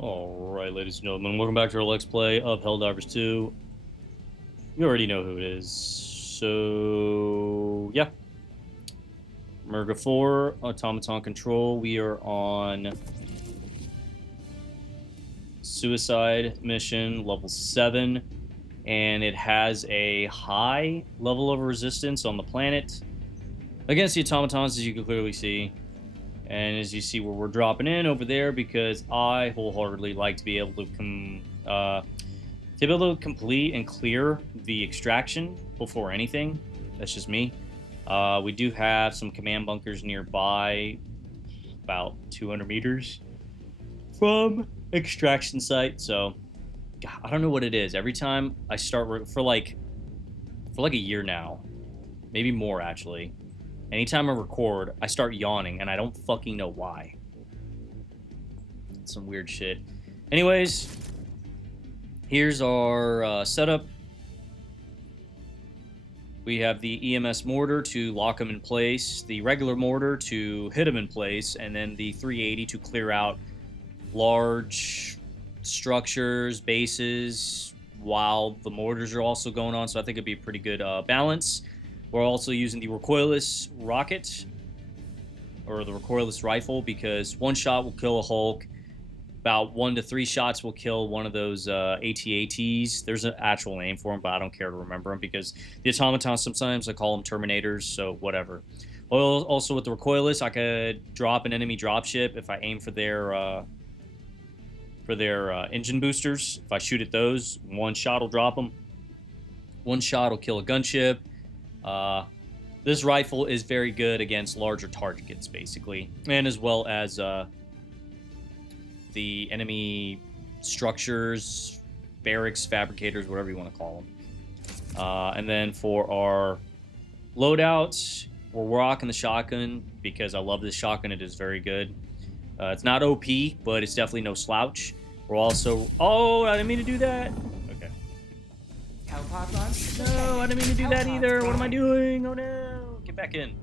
Alright, ladies and gentlemen, welcome back to our Let's Play of Helldivers 2. You already know who it is. So, yeah. Merga 4, Automaton Control. We are on Suicide Mission, level 7. And it has a high level of resistance on the planet against the automatons, as you can clearly see. And as you see where we're dropping in over there, because I wholeheartedly like to be able to complete and clear the extraction before anything. That's just me. We do have some command bunkers nearby, about 200 meters from extraction site. So, God, I don't know what it is. Every time I start for like a year now, maybe more actually. Anytime I record, I start yawning, and I don't fucking know why. It's some weird shit. Anyways, here's our setup. We have the EMS mortar to lock them in place, the regular mortar to hit them in place, and then the 380 to clear out large structures, bases, while the mortars are also going on. So I think it'd be a pretty good balance. We're also using the recoilless rocket, or the recoilless rifle, because one shot will kill a Hulk. About 1 to 3 shots will kill one of those AT-ATs. There's an actual name for them, but I don't care to remember them, because the automatons, sometimes I call them Terminators, so whatever. Well, also with the recoilless, I could drop an enemy dropship if I aim for their engine boosters. If I shoot at those, one shot will drop them. One shot will kill a gunship. This rifle is very good against larger targets, basically, and as well as the enemy structures, barracks, fabricators, whatever you want to call them. And then for our loadouts, we're rocking the shotgun because I love this shotgun. It is very good. It's not OP, but it's definitely no slouch. We're also... Oh, I didn't mean to do that. Okay. No, I didn't mean to do that either. What am I doing? Oh, no. Get back in.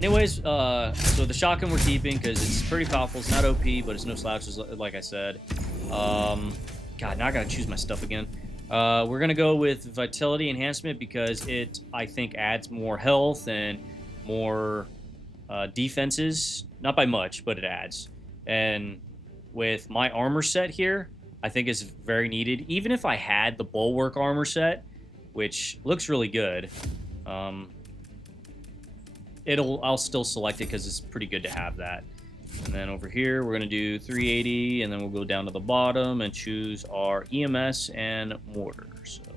Anyways, so the shotgun we're keeping because it's pretty powerful. It's not OP, but it's no slouches, like I said. God, now I gotta choose my stuff again. We're gonna go with Vitality Enhancement because it, I think, adds more health and more defenses. Not by much, but it adds. And with my armor set here, I think it's very needed. Even if I had the Bulwark armor set, which looks really good, I'll still select it because it's pretty good to have that. And then over here, we're going to do 380, and then we'll go down to the bottom and choose our EMS and mortar. So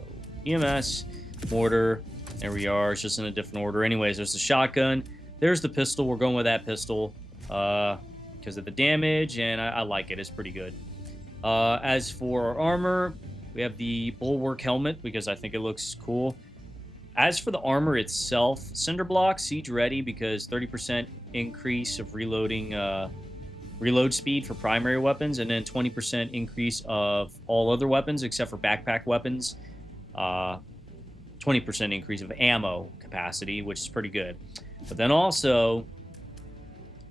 EMS, mortar, there we are. It's just in a different order. Anyways, there's the shotgun. There's the pistol. We're going with that pistol because of the damage, and I like it. It's pretty good. As for our armor, we have the Bulwark helmet because I think it looks cool. As for the armor itself, Cinder Block, Siege Ready, because 30% increase of reloading, reload speed for primary weapons, and then 20% increase of all other weapons except for backpack weapons. 20% increase of ammo capacity, which is pretty good. But then also,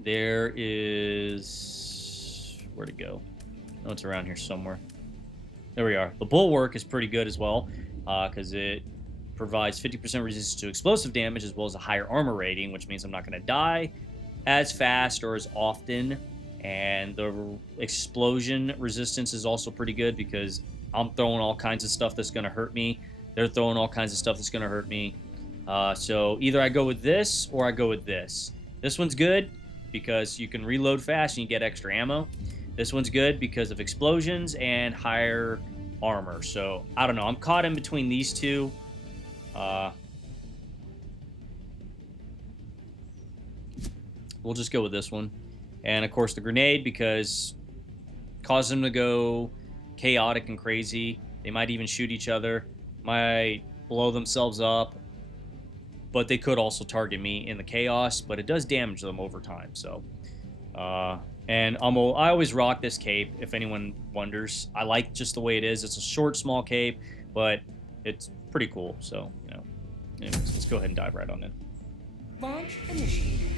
there is... Where'd it go? Oh, it's around here somewhere. There we are. The Bulwark is pretty good as well, because it provides 50% resistance to explosive damage as well as a higher armor rating, which means I'm not going to die as fast or as often. And the explosion resistance is also pretty good because I'm throwing all kinds of stuff that's going to hurt me. They're throwing all kinds of stuff that's going to hurt me. So either I go with this or I go with this. This one's good because you can reload fast and you get extra ammo. This one's good because of explosions and higher armor. So I don't know. I'm caught in between these two. We'll just go with this one. And of course the grenade, because cause them to go chaotic and crazy. They might even shoot each other, might blow themselves up, but they could also target me in the chaos, but it does damage them over time. So and I always rock this cape, if anyone wonders. I like just the way it is. It's a short, small cape, but it's pretty cool. So, you know, anyways, let's go ahead and dive right on in. Launch initiated.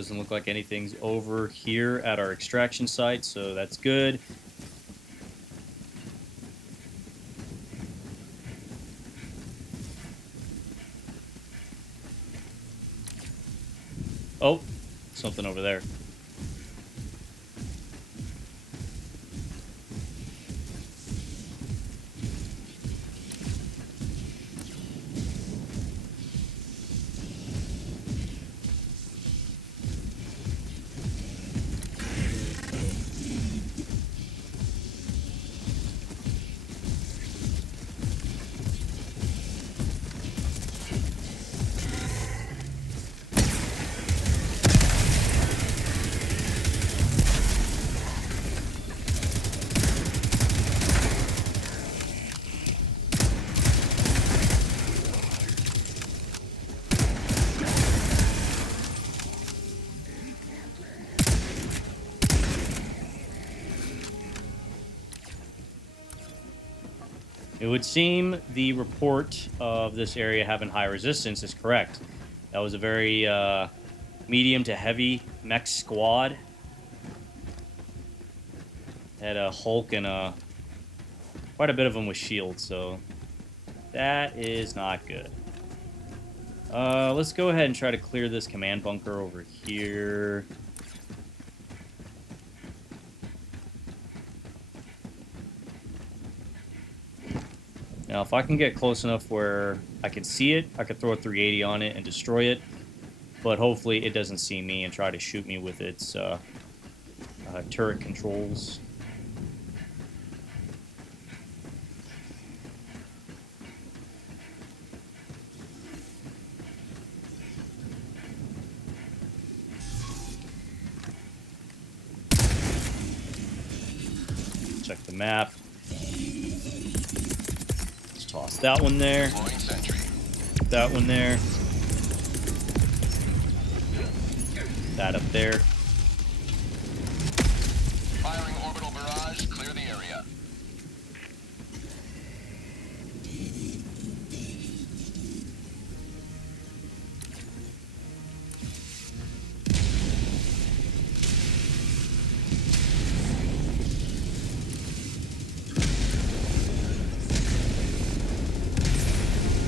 Doesn't look like anything's over here at our extraction site, so that's good. Oh, something over there. It would seem the report of this area having high resistance is correct. That was a very medium to heavy mech squad. Had a Hulk and quite a bit of them with shields, so that is not good. Let's go ahead and try to clear this command bunker over here. Now, if I can get close enough where I can see it, I could throw a 380 on it and destroy it. But hopefully it doesn't see me and try to shoot me with its turret controls. Check the map. Let's toss that one there. That one there. That up there. Firing orbital barrage, clear the area.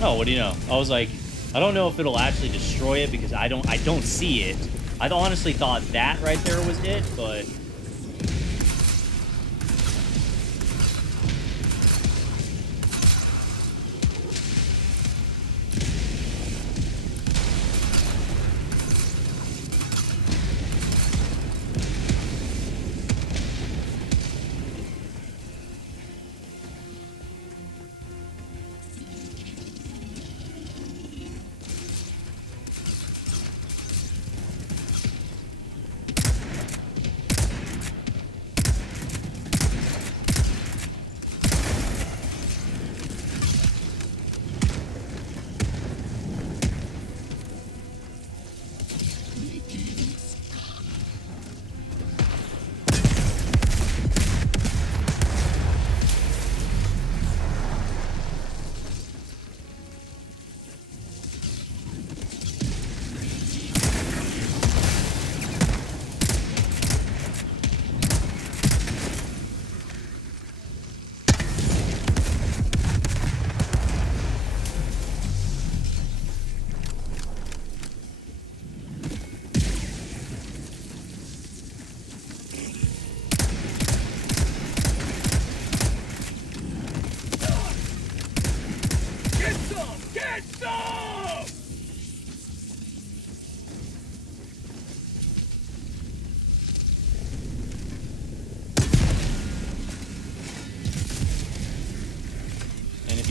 Oh, what do you know? I was like, I don't know if it'll actually destroy it because I don't see it. I honestly thought that right there was it, but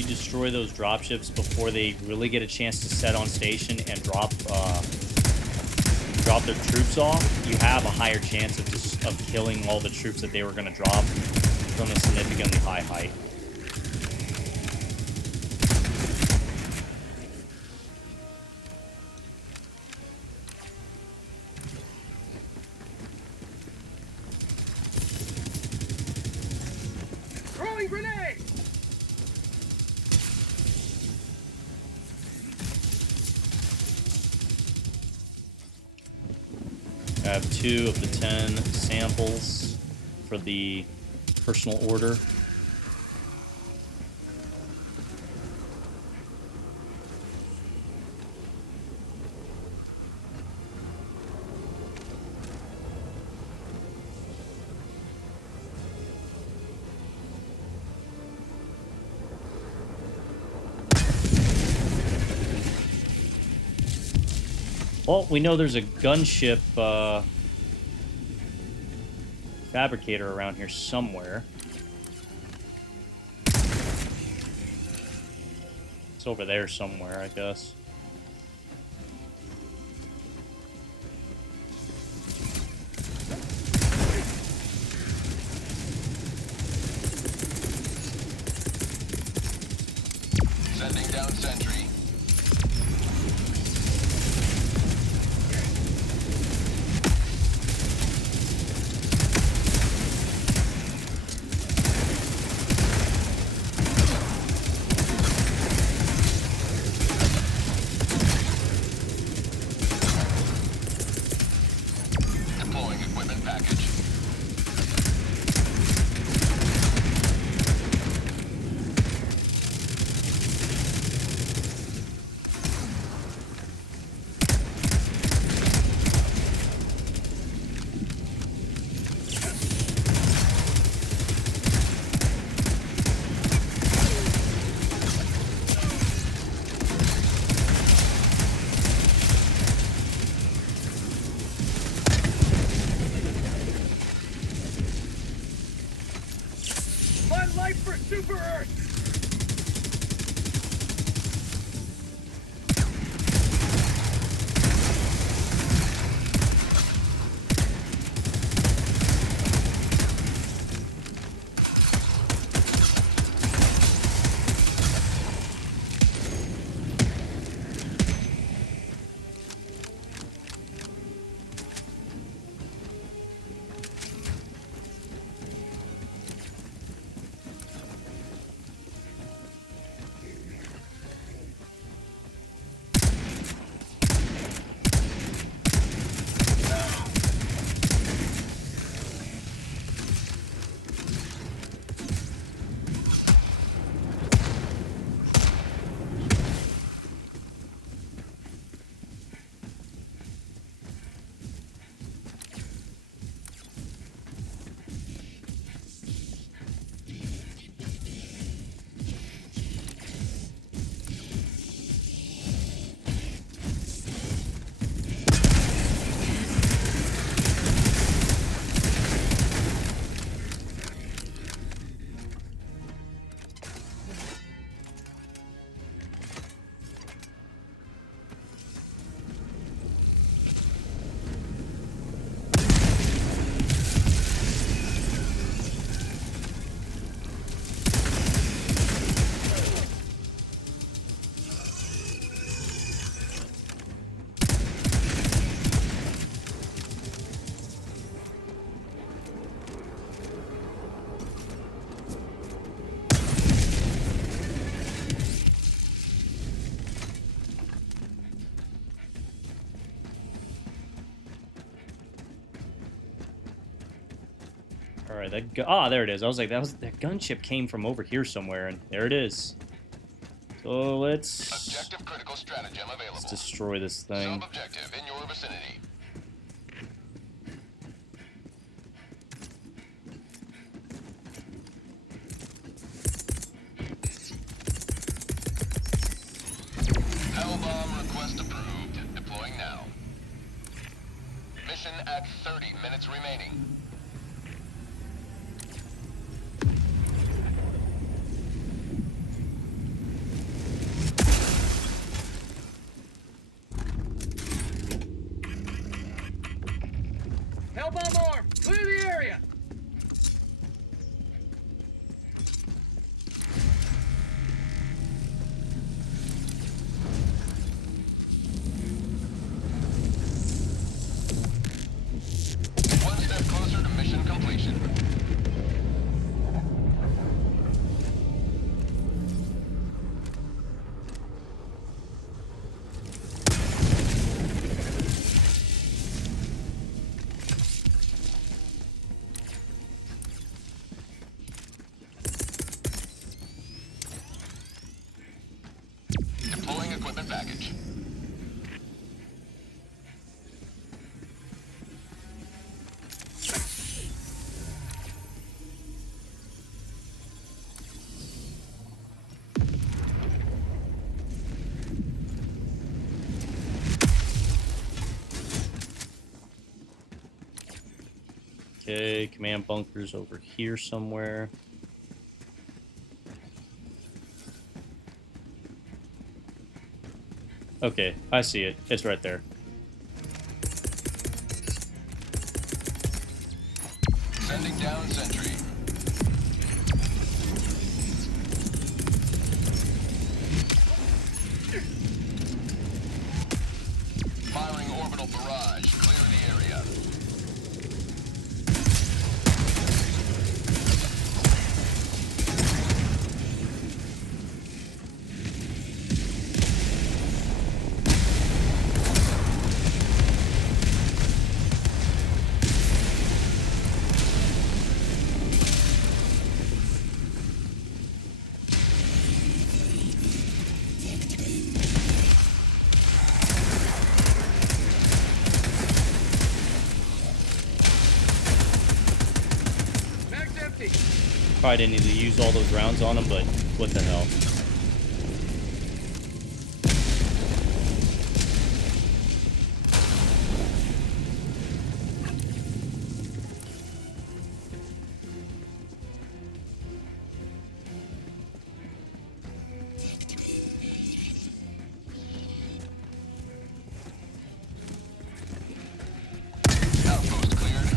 destroy those dropships before they really get a chance to set on station and drop their troops off, you have a higher chance of killing all the troops that they were going to drop from a significantly high height. Throwing grenade! I have 2 of the 10 samples for the personal order. Well, we know there's a gunship fabricator around here somewhere. It's over there somewhere, I guess. Sending down sentry. Deploying equipment package. Find life for Super Earth! All right, there it is. I was like, that gunship came from over here somewhere, and there it is. So let's Objective critical stratagem available. destroy this thing. Sub-objective in your vicinity. Hellbomb request approved. Deploying now. Mission at 30 minutes remaining. Hellbomb arm! Clear the area! One step closer package. Okay, command bunker's over here somewhere. Okay, I see it. It's right there. Sending down sentry. Firing orbital barrage. Clear the area. Mag's empty. Probably didn't need to use all those rounds on him, but what the hell. Outpost cleared.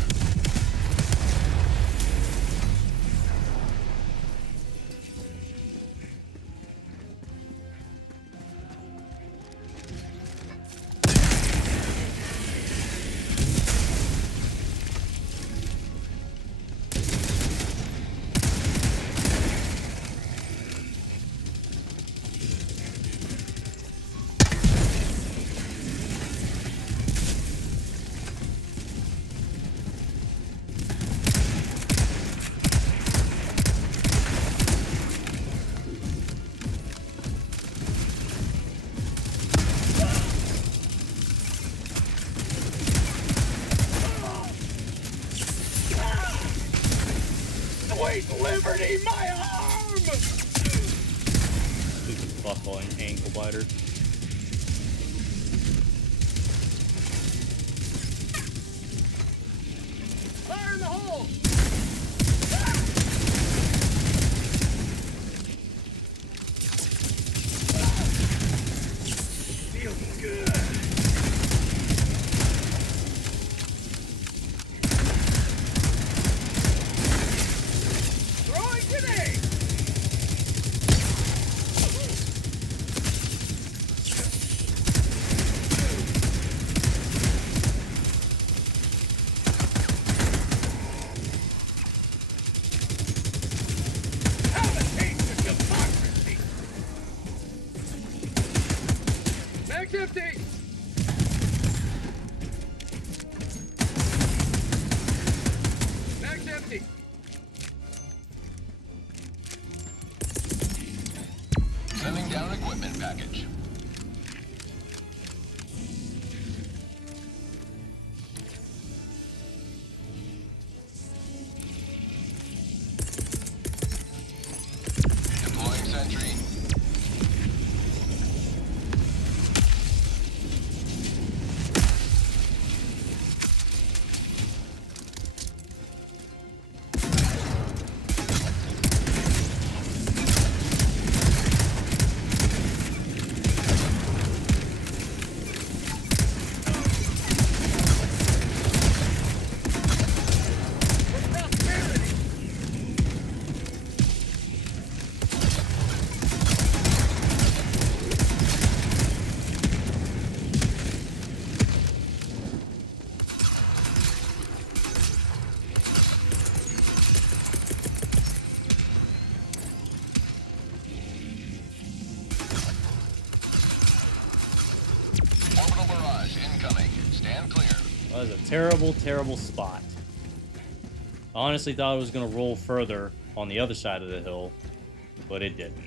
Sweet liberty, my arm! Stupid buckling ankle biter. Fire in the hole! Feels good. Throwing grenade! Have a taste of democracy! Mag's empty! Mag's empty! Sending down equipment package. Deploying sentry. Prosperity! Orbital barrage incoming. Stand clear. That was a terrible, terrible spot. I honestly thought it was going to roll further on the other side of the hill, but it didn't.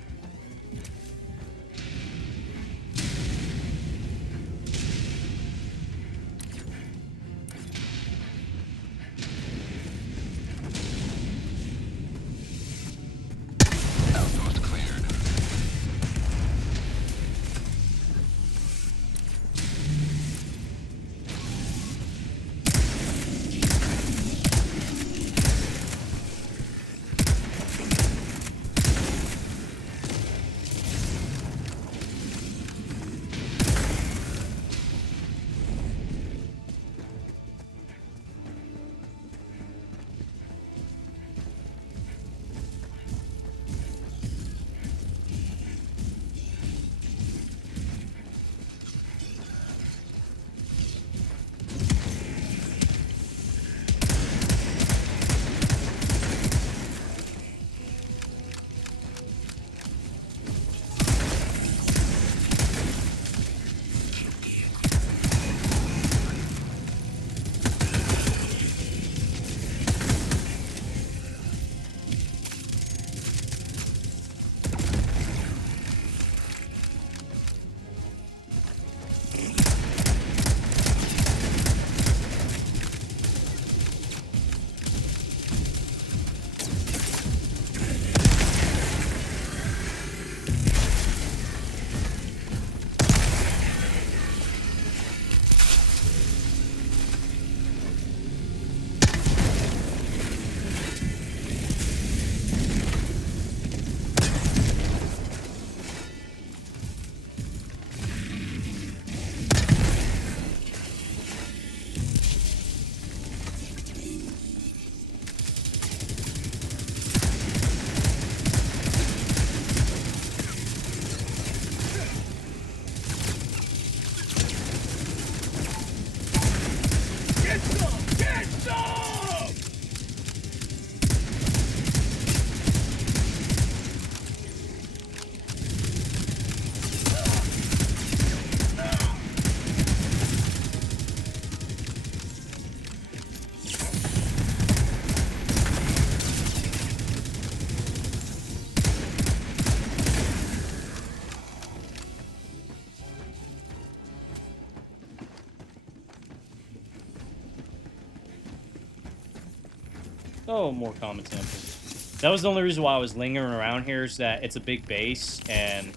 Oh, more common samples. That was the only reason why I was lingering around here, is that it's a big base, and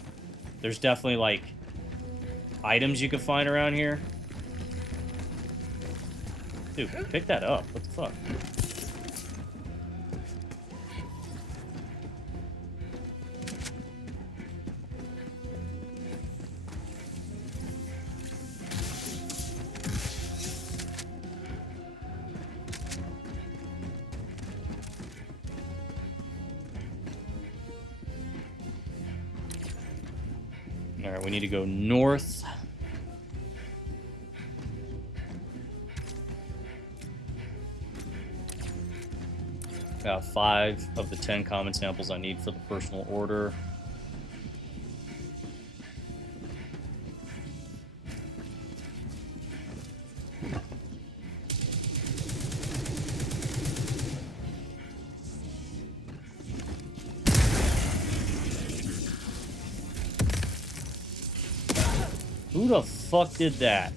there's definitely, like, items you can find around here. Dude, pick that up. What the fuck? Alright, we need to go north. Got 5 of the 10 common samples I need for the personal order. Who the fuck did that?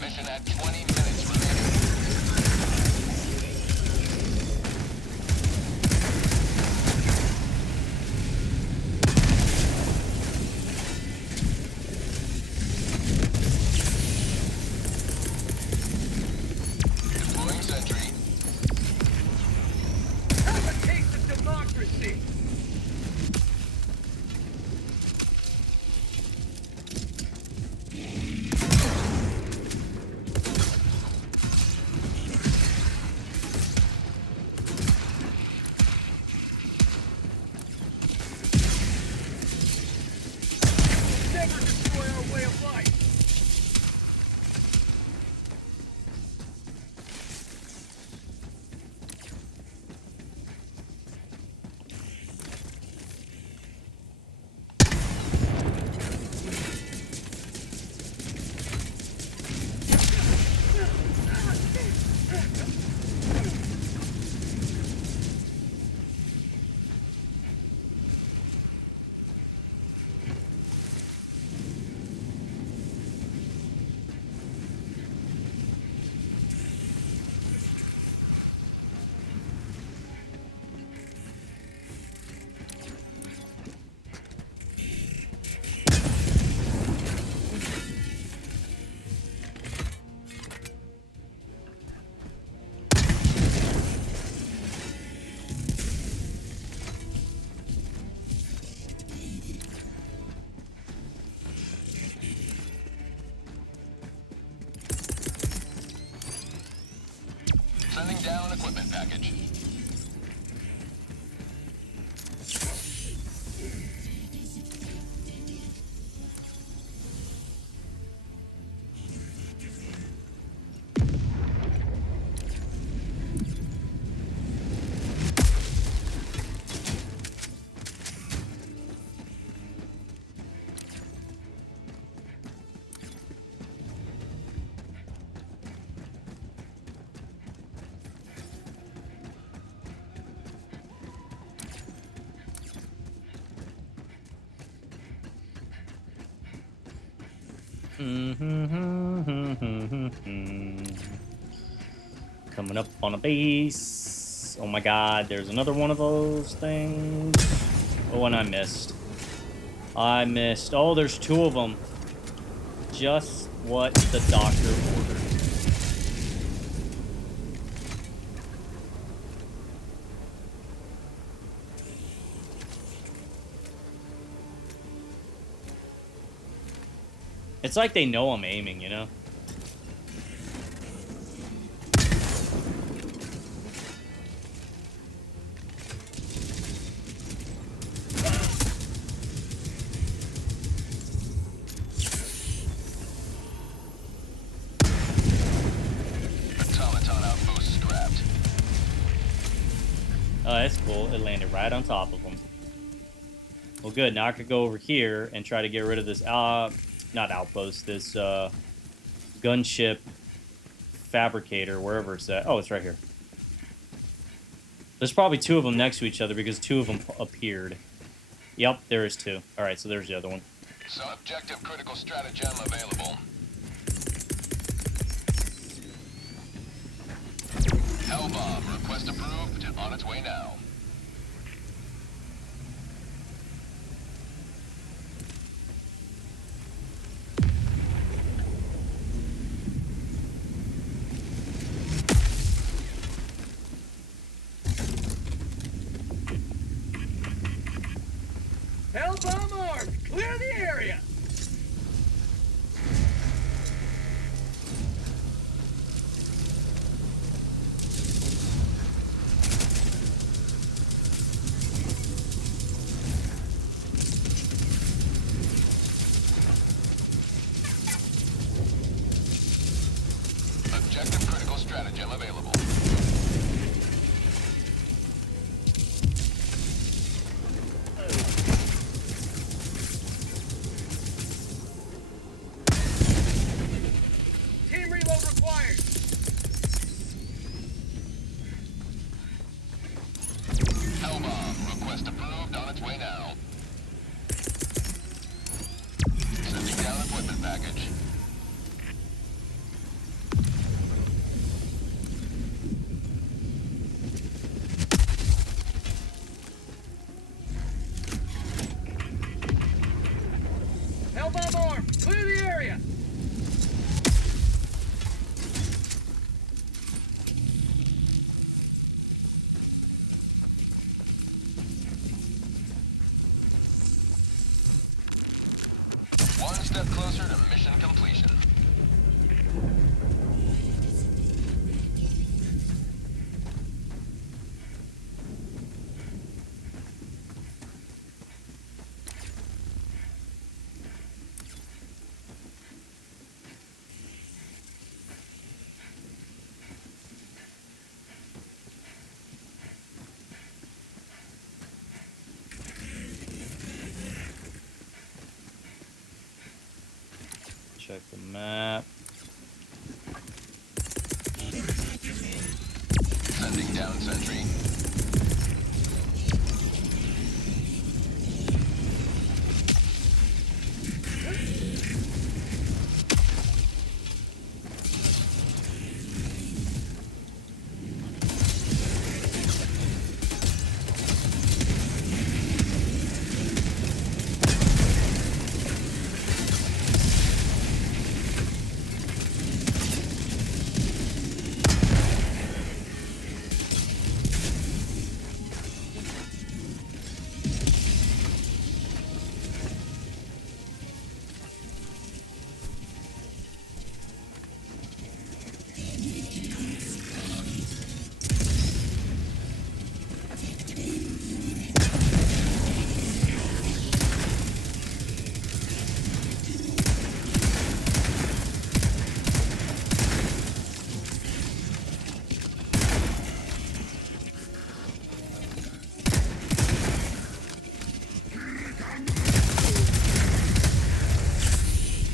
Mission at 20 minutes remaining. Deploying sentry. Have a taste of democracy! Never destroy our way of life! Sending down equipment package. Coming up on a base. Oh my god, there's another one of those things. Oh, and I missed. I missed. Oh, there's 2 of them. Just what the doctor ordered. It's like they know I'm aiming, you know? Automaton outpost scrapped. Oh, that's cool. It landed right on top of them. Well, good. Now I could go over here and try to get rid of this, not outpost, this, gunship fabricator, wherever it's at. Oh, it's right here. There's probably two of them next to each other because two of them appeared. Yep, there is two. All right, so there's the other one. So objective critical stratagem available. Hell bomb request approved. On its way now. Hell bomb armed! Clear the area! Objective critical stratagem available. Team reload required! Hell bomb request approved. On its way now. Sending down equipment package. Hell bomb armed! Clear the area! One step closer to mission completion. Check the map. Sending down sentry.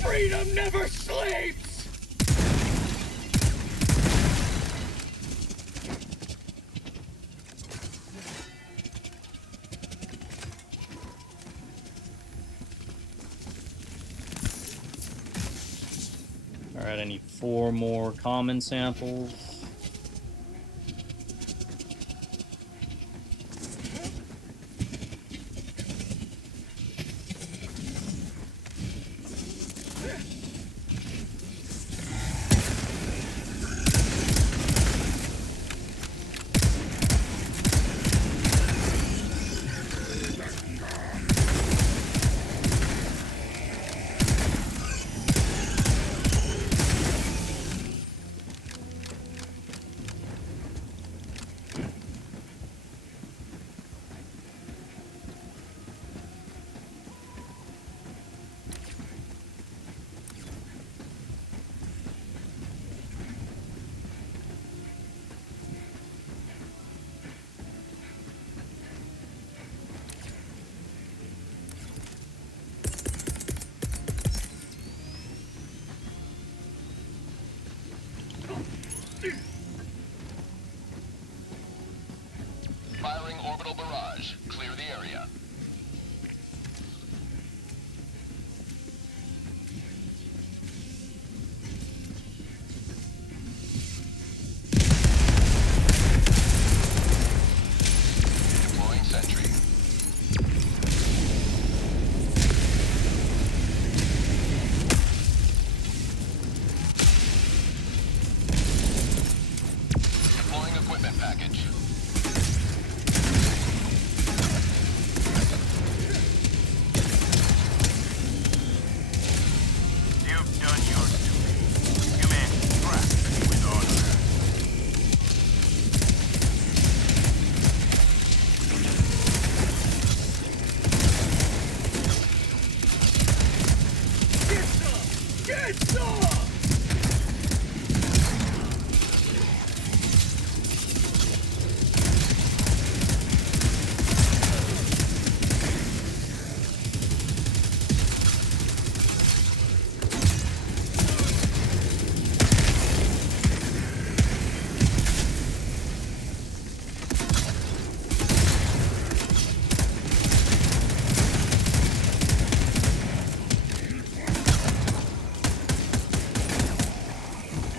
Freedom never sleeps! All right, I need 4 more common samples.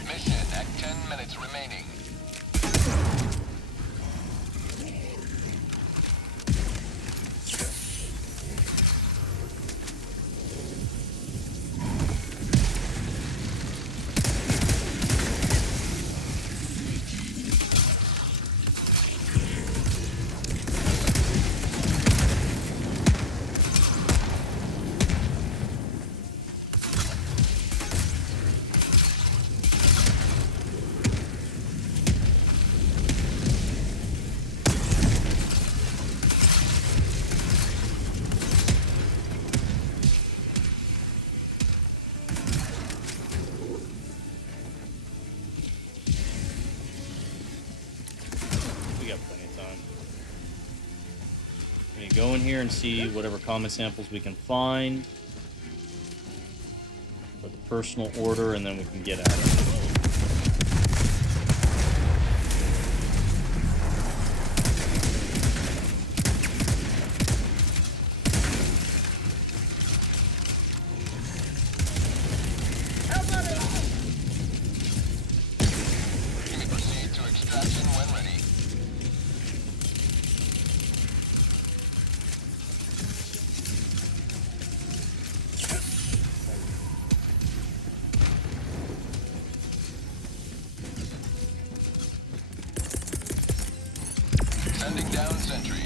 Mission at 10 minutes remaining. We got plenty of time. We need to go in here and see whatever common samples we can find for the personal order, and then we can get at it. You may proceed to extraction when ready. Sending down sentry.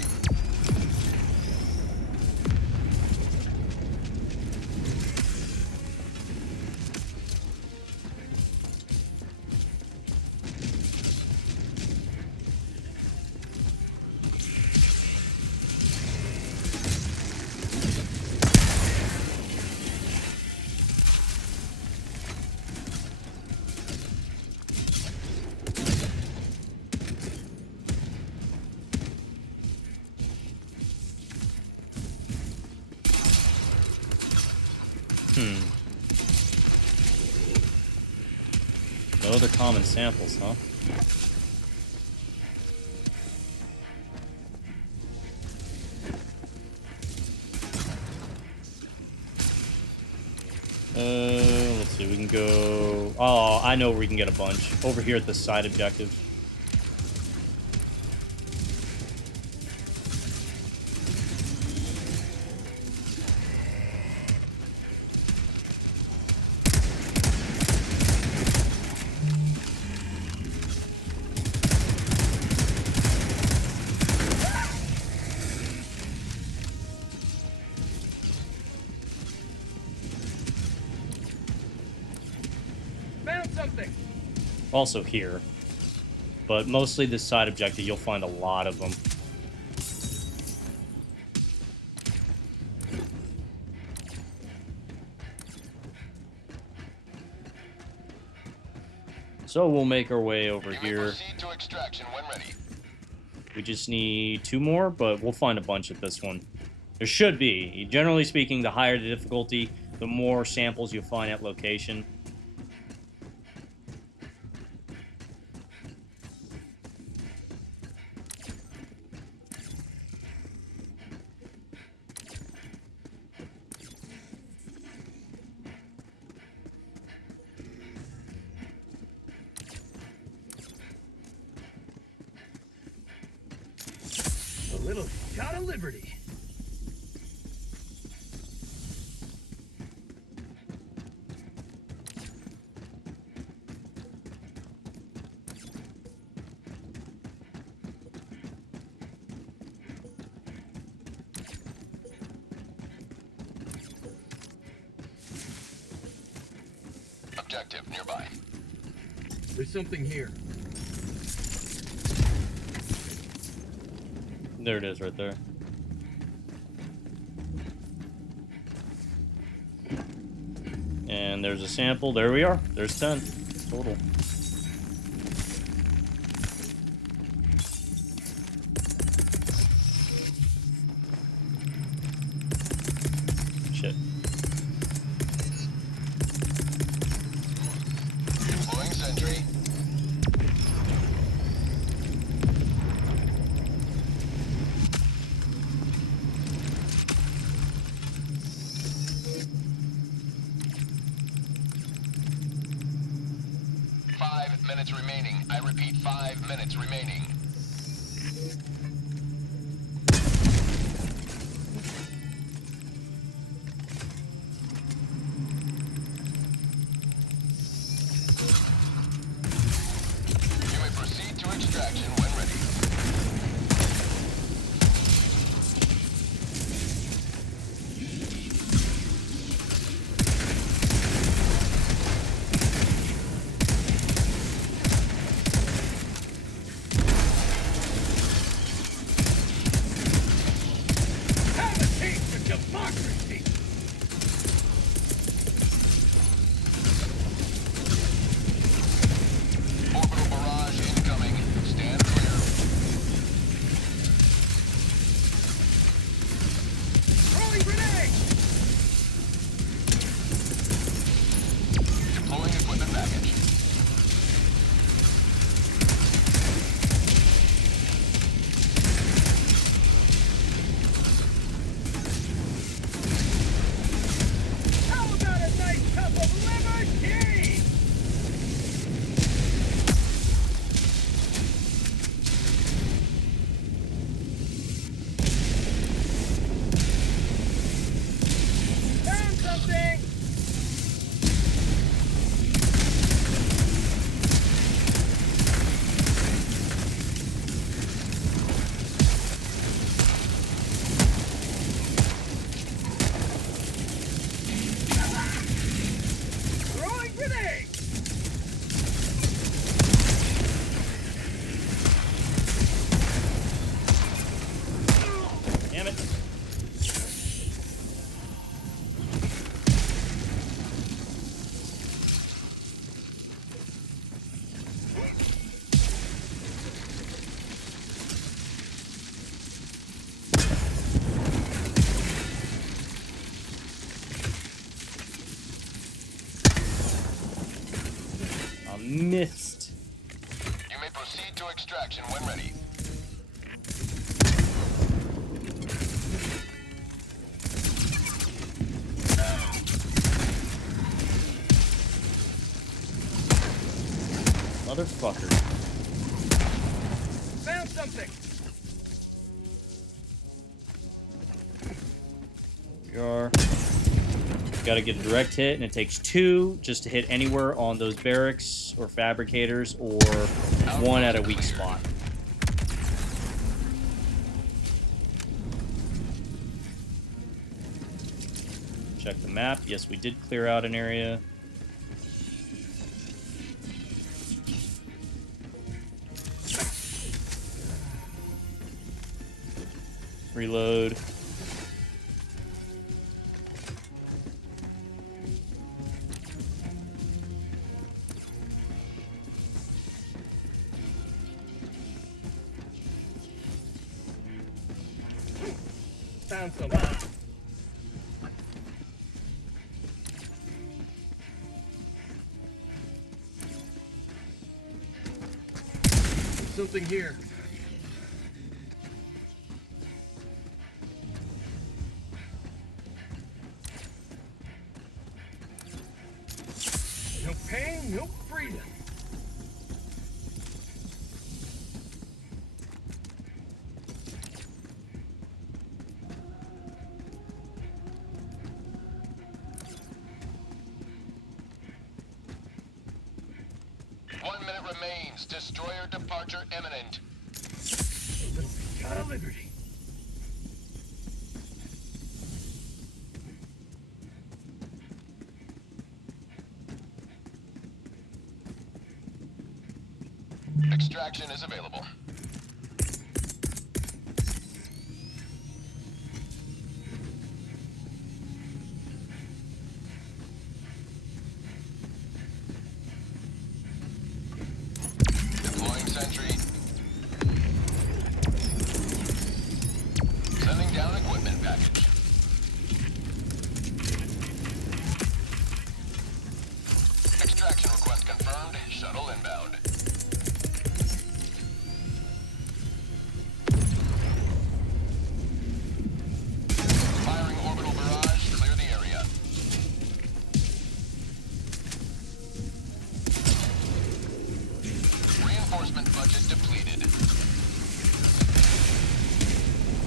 No other common samples, huh? Let's see, we can go... Oh, I know where we can get a bunch. Over here at the side objective. Found something. Also here. But mostly this side objective, you'll find a lot of them. So we'll make our way over You may here. proceed to extraction when ready. We just need 2 more, but we'll find a bunch at this one. There should be. Generally speaking, the higher the difficulty, the more samples you'll find at location. A little shot of liberty. Objective nearby. There's something here. There it is right there. And there's a sample. There we are. There's 10 total. Shit. Deploying sentry. Minutes remaining. I repeat, 5 minutes remaining. You may proceed to extraction when ready. Democracy! Orbital barrage incoming. Stand clear. Throwing grenade! Deploying equipment package. How about a nice cup of liver tea? Found something! Throwing grenade! Damn it. I missed. You may proceed to extraction when ready. Motherfucker. Found something! We are. Got to get a direct hit, and it takes 2 just to hit anywhere on those barracks or fabricators, or 1 at a weak spot. Check the map. Yes, we did clear out an area. Reload. Found something. Something here. No pain, no freedom. Remains. Destroyer departure imminent. God of liberty. Extraction is available.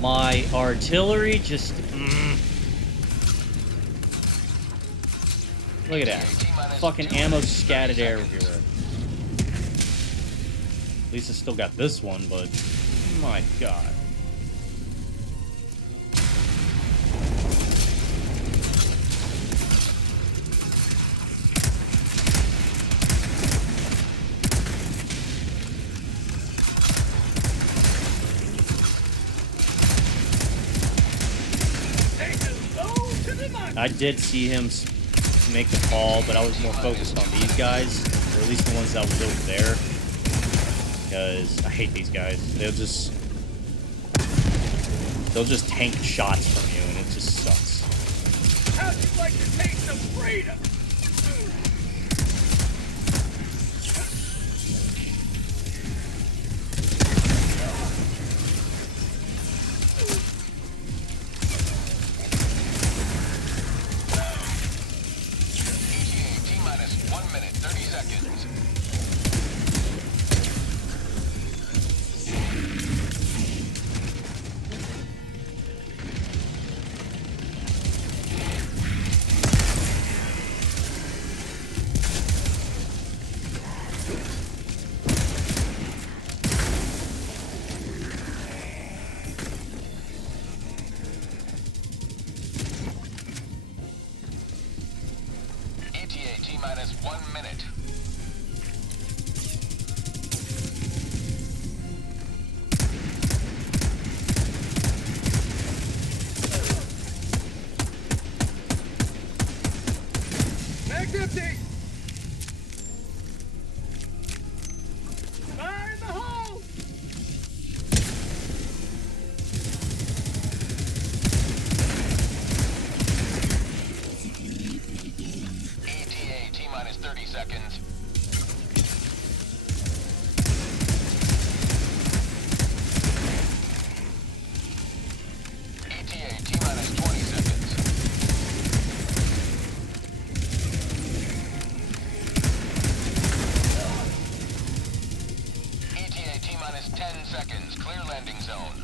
My artillery just... Look at that. Fucking ammo scattered everywhere. At least I still got this one, but... My god. I did see him make the call, but I was more focused on these guys, or at least the ones that was over there, because I hate these guys. They'll just tank shots from you, and it just sucks. How'd you like to taste some freedom? T-minus 1 minute. Mag's empty! Fire in the hole! ETA T-minus 30 seconds. ETA T-minus 20 seconds. ETA T-minus 10 seconds. Clear landing zone.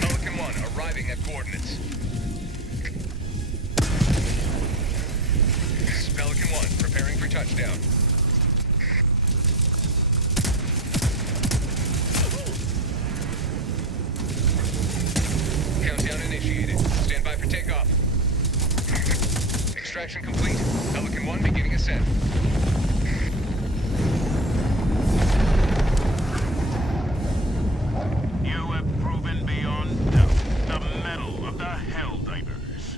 Pelican 1 arriving at coordinates. Pelican 1 preparing for touchdown. Countdown initiated. Stand by for takeoff. Extraction complete. Pelican 1 beginning ascent. You have proven beyond doubt the mettle of the Helldivers.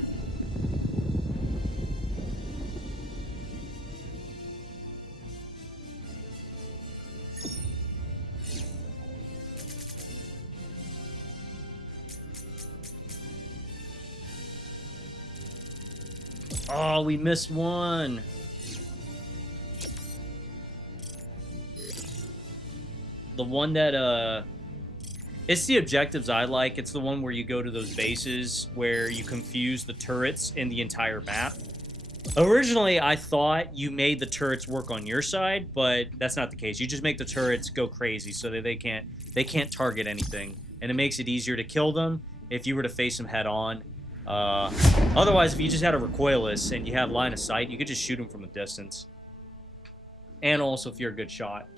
Oh, we missed one. The one that, it's the objectives I like. It's the one where you go to those bases where you confuse the turrets in the entire map. Originally, I thought you made the turrets work on your side, but that's not the case. You just make the turrets go crazy so that they can't target anything, and it makes it easier to kill them if you were to face them head on. Otherwise, if you just had a recoilless and you have line of sight, you could just shoot them from a distance. And also, if you're a good shot.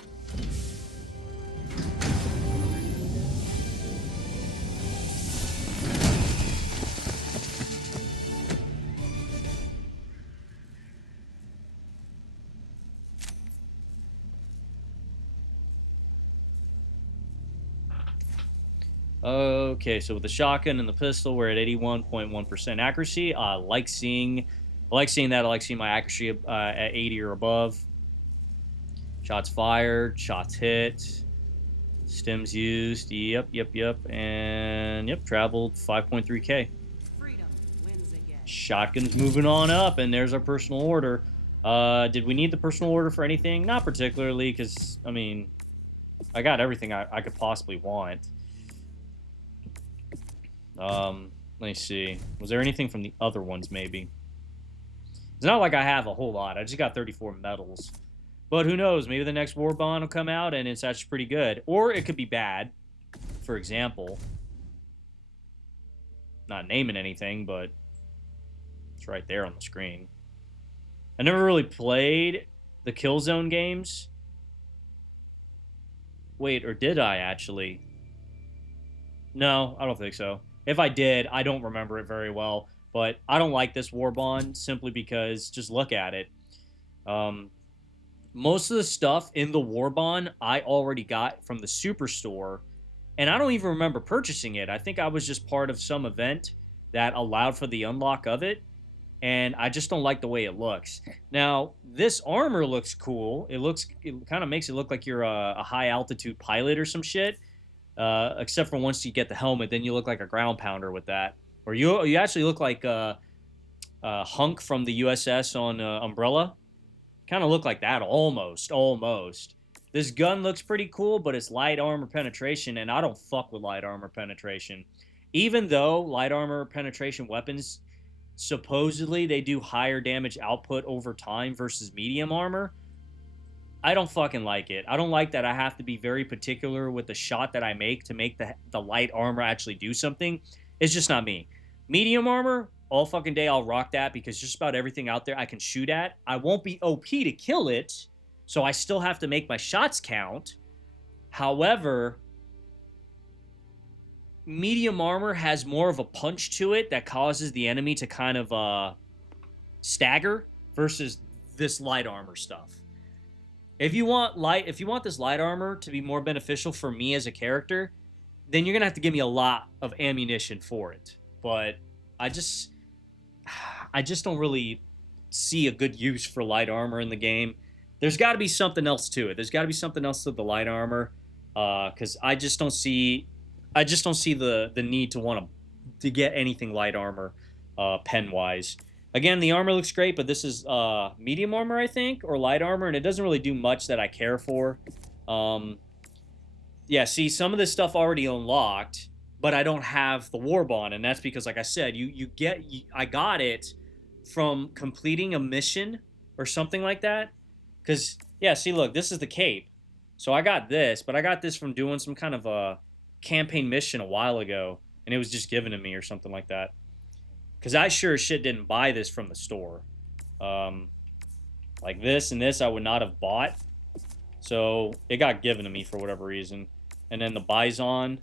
Okay, so with the shotgun and the pistol, we're at 81.1% accuracy. I like seeing that. I like seeing my accuracy at 80 or above. Shots fired, shots hit, stims used. Yep. And yep, traveled 5.3K. Freedom wins again. Shotgun's moving on up, and there's our personal order. Did we need the personal order for anything? Not particularly, because, I mean, I got everything I could possibly want. Let me see. Was there anything from the other ones, maybe? It's not like I have a whole lot. I just got 34 medals. But who knows? Maybe the next War Bond will come out and it's actually pretty good. Or it could be bad. For example, not naming anything, but it's right there on the screen. I never really played the Killzone games. Wait, or did I actually? No, I don't think so. If I did, I don't remember it very well. But I don't like this War Bond simply because just look at it. Um, Most of the stuff in the War Bond I already got from the Superstore, and I don't even remember purchasing it. I think I was just part of some event that allowed for the unlock of it, and I just don't like the way it looks. Now, this armor looks cool. It kind of makes it look like you're a high altitude pilot or some shit. Except for once you get the helmet, then you look like a ground pounder with that, or you actually look like Hunk from the USS on Umbrella. Kind of look like that almost. This gun looks pretty cool, but it's light armor penetration, and I don't fuck with light armor penetration. Even though light armor penetration weapons supposedly they do higher damage output over time versus medium armor, I don't fucking like it. I don't like that I have to be very particular with the shot that I make to make the light armor actually do something. It's just not me. Medium armor, all fucking day I'll rock that because just about everything out there I can shoot at. I won't be OP to kill it, so I still have to make my shots count. However, medium armor has more of a punch to it that causes the enemy to kind of stagger versus this light armor stuff. If you want this light armor to be more beneficial for me as a character, then you're gonna have to give me a lot of ammunition for it. But I just don't really see a good use for light armor in the game. There's got to be something else to it. There's got to be something else to the light armor, because I just don't see the need to want to get anything light armor, pen wise. Again, the armor looks great, but this is medium armor, I think, or light armor, and it doesn't really do much that I care for. Yeah, see, some of this stuff already unlocked, but I don't have the War Bond, and that's because, like I said, I got it from completing a mission or something like that. Because, yeah, see, look, this is the cape. So I got this, but I got this from doing some kind of a campaign mission a while ago, and it was just given to me or something like that. Because I sure as shit didn't buy this from the store. Like this and this I would not have bought. So it got given to me for whatever reason. And then the Bison,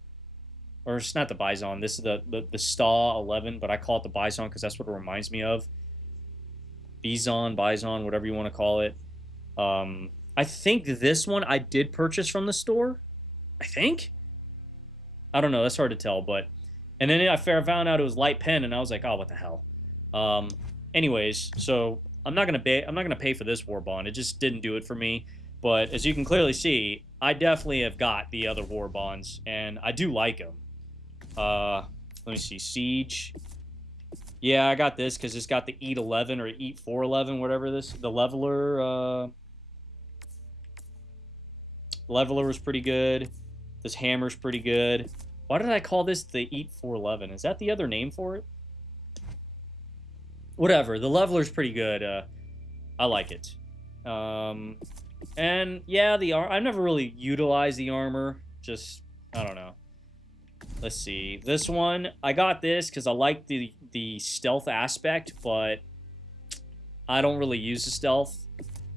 or it's not the Bison, this is the Staw 11, but I call it the Bison because that's what it reminds me of. Bison, whatever you want to call it. I think this one I did purchase from the store. I think? I don't know, that's hard to tell, but... And then I found out it was light pen, and I was like, oh, what the hell? Anyways, so I'm not gonna pay for this War Bond. It just didn't do it for me. But as you can clearly see, I definitely have got the other War Bonds, and I do like them. Let me see, Siege. Yeah, I got this because it's got the EAT 11 or EAT 411, whatever the leveler. Leveler was pretty good. This hammer's pretty good. Why did I call this the EAT 411? Is that the other name for it? Whatever. The leveler's pretty good. I like it. And yeah, I've never really utilized the armor. Just, I don't know. Let's see. This one, I got this because I like the stealth aspect, but I don't really use the stealth.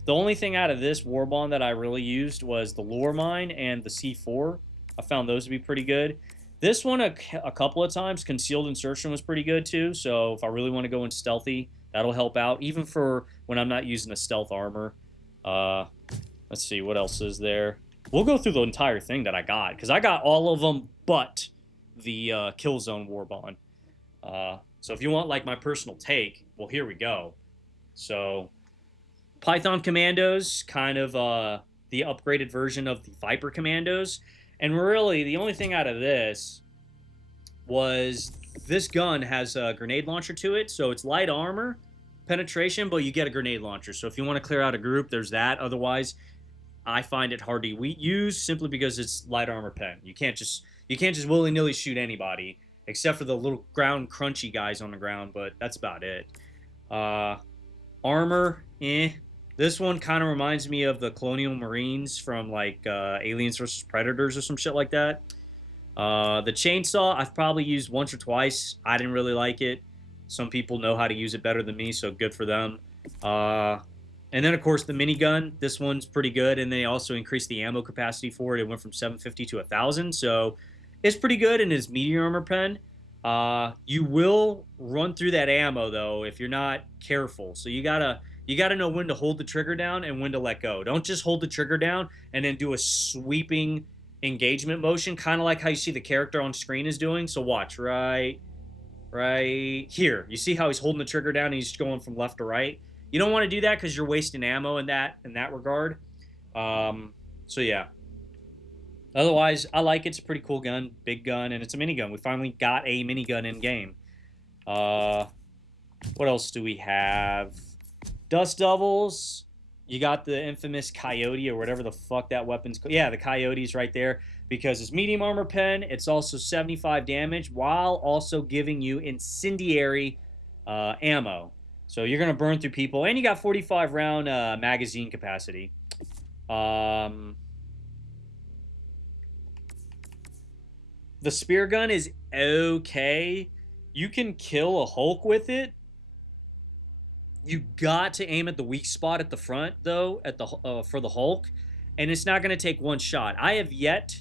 The only thing out of this War Bond that I really used was the Lure Mine and the C4. I found those to be pretty good. This one, a couple of times, Concealed Insertion was pretty good too, so if I really want to go in stealthy, that'll help out, even for when I'm not using a stealth armor. Let's see, what else is there? We'll go through the entire thing that I got, because I got all of them but the Killzone War Bond. So if you want, like, my personal take, well, here we go. So, Python Commandos, kind of the upgraded version of the Viper Commandos. And really, the only thing out of this was this gun has a grenade launcher to it, so it's light armor, penetration, but you get a grenade launcher. So if you want to clear out a group, there's that. Otherwise, I find it hard to use simply because it's light armor pen. You can't just willy-nilly shoot anybody, except for the little ground crunchy guys on the ground, but that's about it. Armor, This one kind of reminds me of the Colonial Marines from like Aliens versus Predators or some shit like that. The chainsaw I've probably used once or twice. I didn't really like it. Some people know how to use it better than me, so good for them. Uh, and then of course the minigun. This one's pretty good, and they also increased the ammo capacity for it. It went from 750 to 1,000, so it's pretty good. And his medium armor pen. You will run through that ammo though if you're not careful. So you gotta know when to hold the trigger down and when to let go. Don't just hold the trigger down and then do a sweeping engagement motion, kind of like how you see the character on screen is doing. So watch right here. You see how he's holding the trigger down and he's going from left to right. You don't want to do that because you're wasting ammo in that regard. So yeah. Otherwise, I like it. It's a pretty cool gun, big gun, and it's a minigun. We finally got a minigun in game. What else do we have? Dust Devils. You got the infamous Coyote or whatever the fuck that weapon's called. Yeah, the Coyote's right there because it's medium armor pen. It's also 75 damage while also giving you incendiary ammo. So you're going to burn through people. And you got 45 round magazine capacity. The spear gun is okay. You can kill a Hulk with it. You got to aim at the weak spot at the front, though, at the for the Hulk, and it's not going to take one shot. I have yet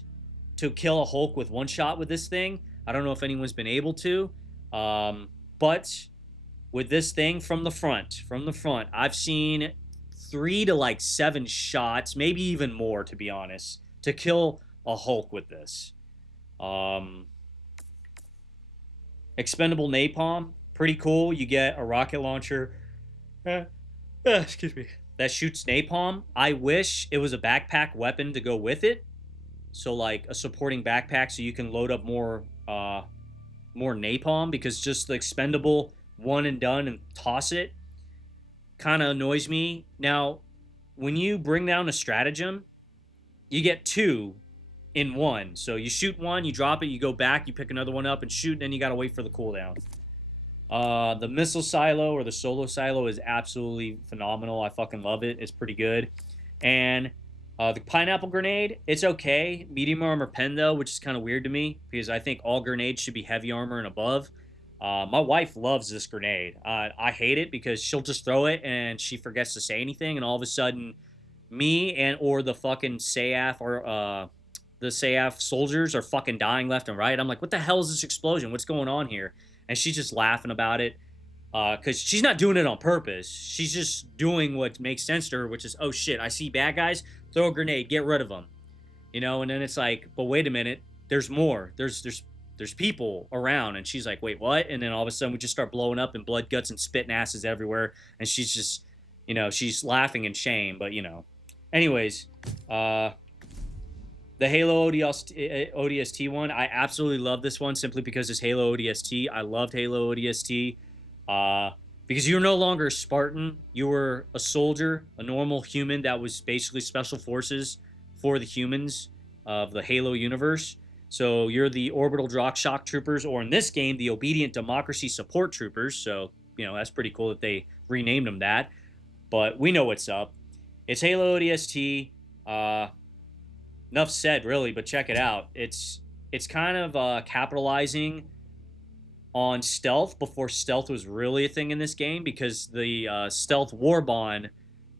to kill a Hulk with one shot with this thing. I don't know if anyone's been able to, but with this thing from the front, I've seen 3 to like 7 shots, maybe even more, to be honest, to kill a Hulk with this. Expendable napalm, pretty cool. You get a rocket launcher. Excuse me. That shoots napalm. I wish it was a backpack weapon to go with it. So like a supporting backpack so you can load up more napalm, because just the expendable one and done and toss it kind of annoys me. Now, when you bring down a stratagem, you get 2 in 1. So you shoot one, you drop it, you go back, you pick another one up and shoot, and then you got to wait for the cooldown. The missile silo or the solo silo is absolutely phenomenal. I fucking love it. It's pretty good. And the pineapple grenade, it's okay. Medium armor pen, though, which is kind of weird to me because I think all grenades should be heavy armor and above. My wife loves this grenade. I hate it because she'll just throw it and she forgets to say anything, and all of a sudden me and or the fucking SAF or the SAF soldiers are fucking dying left and right. I'm like, what the hell is this explosion? What's going on here? And she's just laughing about it because she's not doing it on purpose. She's just doing what makes sense to her, which is, oh shit, I see bad guys, throw a grenade, get rid of them. You know, and then it's like, but wait a minute, there's more. There's people around, and she's like, wait, what? And then all of a sudden we just start blowing up and blood, guts, and spitting asses everywhere, and she's just, you know, she's laughing in shame, but you know. Anyways, the Halo ODST one, I absolutely love this one simply because it's Halo ODST. I loved Halo ODST because you're no longer a Spartan. You were a soldier, a normal human that was basically special forces for the humans of the Halo universe. So you're the Orbital Shock Troopers, or in this game, the Obedient Democracy Support Troopers. So, you know, that's pretty cool that they renamed them that. But we know what's up. It's Halo ODST. Enough said, really, but check it out. It's kind of capitalizing on stealth before stealth was really a thing in this game, because the stealth Warbond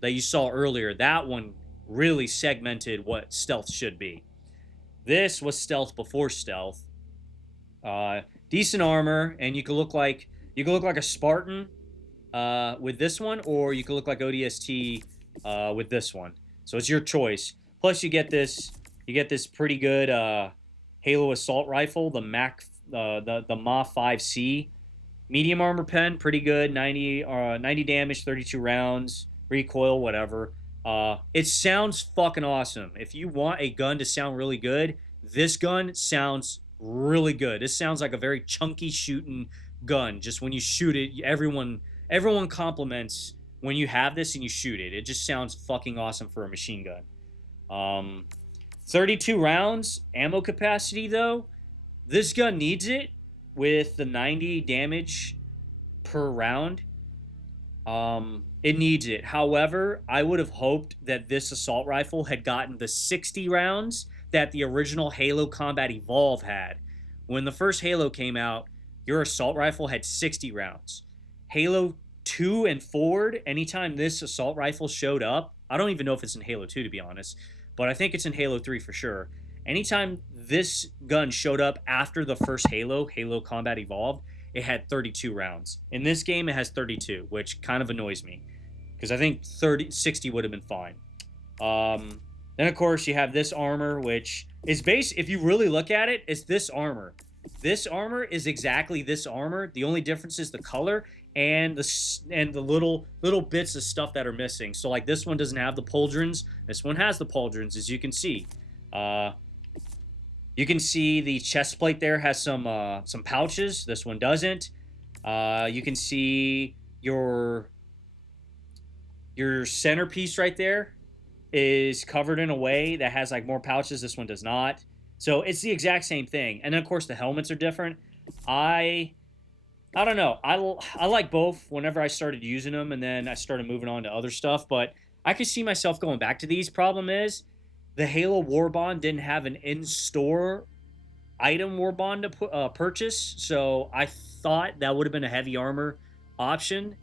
that you saw earlier, that one really segmented what stealth should be. This was stealth before stealth. Decent armor, and you could look like a Spartan with this one, or you could look like ODST with this one. So it's your choice. Plus, you get this pretty good Halo assault rifle, the the MA5C medium armor pen, pretty good, 90 damage, 32 rounds, recoil, whatever. It sounds fucking awesome. If you want a gun to sound really good, this gun sounds really good. This sounds like a very chunky shooting gun. Just when you shoot it, everyone compliments when you have this and you shoot it. It just sounds fucking awesome for a machine gun. 32 rounds ammo capacity, though. This gun needs it with the 90 damage per round. It needs it. However, I would have hoped that this assault rifle had gotten the 60 rounds that the original Halo Combat Evolve had. When the first Halo came out, your assault rifle had 60 rounds. Halo 2 and forward, anytime this assault rifle showed up, I don't even know if it's in Halo 2 to be honest, but I think it's in Halo 3 for sure. Anytime this gun showed up after the first Halo, Halo Combat Evolved, it had 32 rounds. In this game, it has 32, which kind of annoys me because I think 60 would have been fine. Then, of course, you have this armor, which is based, if you really look at it, it's this armor. This armor is exactly this armor. The only difference is the color and the little bits of stuff that are missing. So, like, this one doesn't have the pauldrons. This one has the pauldrons, as you can see. You can see the chest plate there has some pouches. This one doesn't. You can see your centerpiece right there is covered in a way that has like more pouches. This one does not. So it's the exact same thing. And then of course the helmets are different. I don't know. I like both whenever I started using them, and then I started moving on to other stuff. But I could see myself going back to these. Problem is, the Halo War Bond didn't have an in-store item War Bond to purchase, so I thought that would have been a heavy armor option.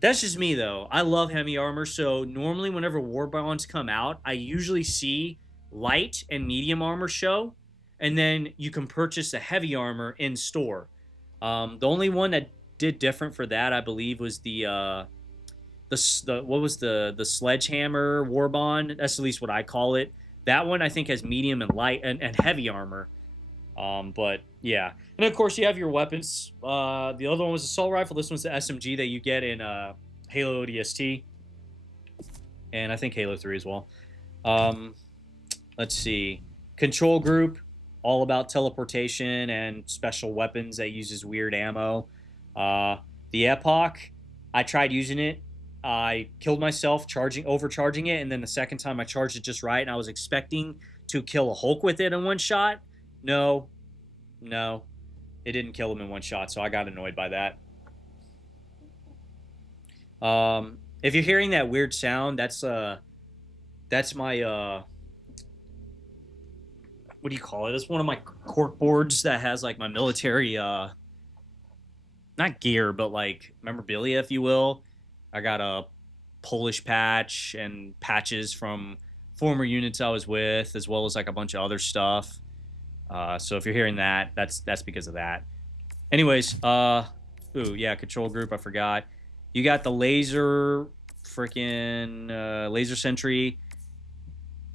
That's just me, though. I love heavy armor, so normally whenever War Bonds come out, I usually see light and medium armor show, and then you can purchase the heavy armor in store. The only one that did different for that, I believe, was the what was the Sledgehammer War Bond? That's at least what I call it. That one I think has medium and light and heavy armor. But yeah, and of course you have your weapons. The other one was assault rifle. This one's the SMG that you get in Halo ODST, and I think Halo 3 as well. Let's see, control group, all about teleportation and special weapons that uses weird ammo. The Epoch, I tried using it. I killed myself overcharging it, and then the second time I charged it just right, and I was expecting to kill a Hulk with it in one shot. No, it didn't kill him in one shot, so I got annoyed by that. If you're hearing that weird sound, that's my what do you call it? It's one of my cork boards that has like my military not gear, but like memorabilia, if you will. I got a Polish patch and patches from former units I was with, as well as like a bunch of other stuff. So if you're hearing that, that's because of that. Anyways, ooh, yeah, control group, I forgot. You got the laser laser sentry.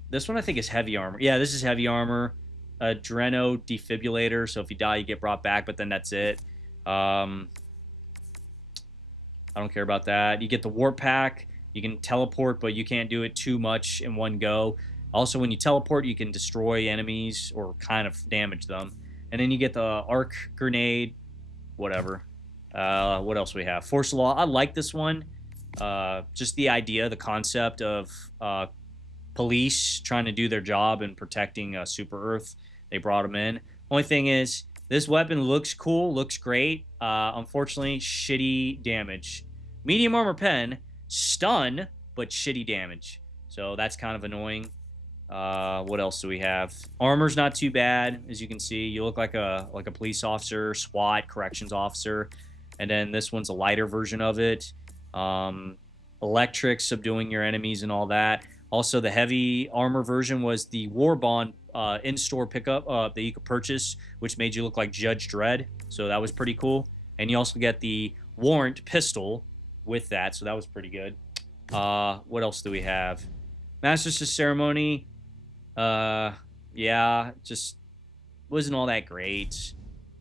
This one I think is heavy armor. Yeah, this is heavy armor. Adreno defibrillator, so if you die, you get brought back, but then that's it. I don't care about that. You get the warp pack. You can teleport, but you can't do it too much in one go. Also, when you teleport, you can destroy enemies or kind of damage them. And then you get the arc grenade, whatever. What else do we have? Force Law. I like this one. Just the idea, the concept of police trying to do their job and protecting Super Earth. They brought them in. Only thing is, this weapon looks cool, looks great. Unfortunately, shitty damage. Medium armor pen, stun, but shitty damage. So that's kind of annoying. What else do we have? Armor's not too bad, as you can see. You look like a police officer, SWAT, corrections officer. And then this one's a lighter version of it. Electric, subduing your enemies and all that. Also, the heavy armor version was the War Bond in-store pickup that you could purchase, which made you look like Judge Dredd. So that was pretty cool. And you also get the Warrant pistol with that, so that was pretty good. What else do we have? Masters of Ceremony. Yeah, just wasn't all that great.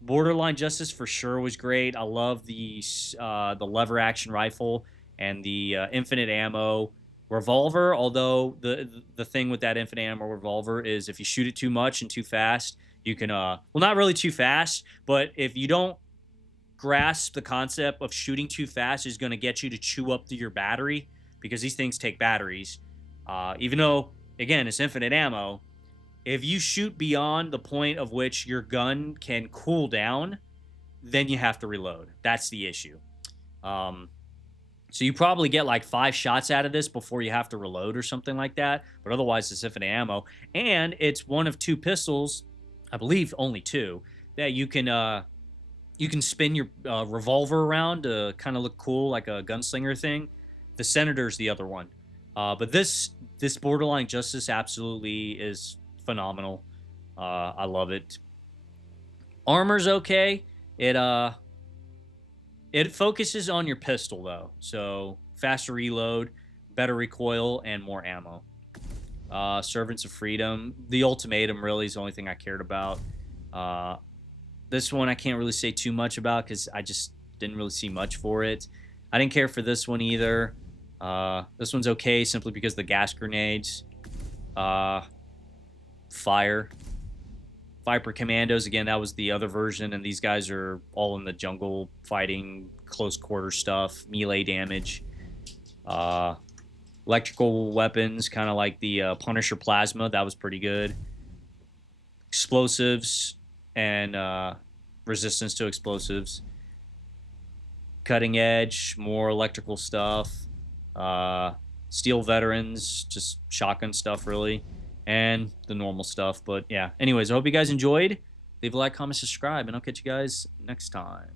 Borderline Justice for sure was great. I love the lever action rifle and the infinite ammo revolver, although the thing with that infinite ammo revolver is if you shoot it too much and too fast, you can well, not really too fast, but if you don't grasp the concept of shooting too fast is going to get you to chew up your battery, because these things take batteries. Even though, again, it's infinite ammo, if you shoot beyond the point of which your gun can cool down, then you have to reload. That's the issue. So you probably get like 5 shots out of this before you have to reload or something like that. But otherwise, it's infinite ammo. And it's one of 2 pistols, I believe only 2, that you can spin your revolver around to kind of look cool, like a gunslinger thing. The Senator's the other one. But this Borderline Justice absolutely is phenomenal. I love it. Armor's okay. It focuses on your pistol though, so faster reload, better recoil, and more ammo. Servants of Freedom, the Ultimatum really is the only thing I cared about. This one I can't really say too much about because I just didn't really see much for it. I didn't care for this one either. This one's okay simply because the gas grenades. Fire. Viper Commandos, again, that was the other version, and these guys are all in the jungle fighting, close quarter stuff, melee damage. Electrical weapons, kind of like the Punisher Plasma, that was pretty good. Explosives and resistance to explosives. Cutting edge, more electrical stuff. Steel Veterans, just shotgun stuff, really. And the normal stuff. But yeah, anyways, I hope you guys enjoyed. Leave a like, comment, subscribe, and I'll catch you guys next time.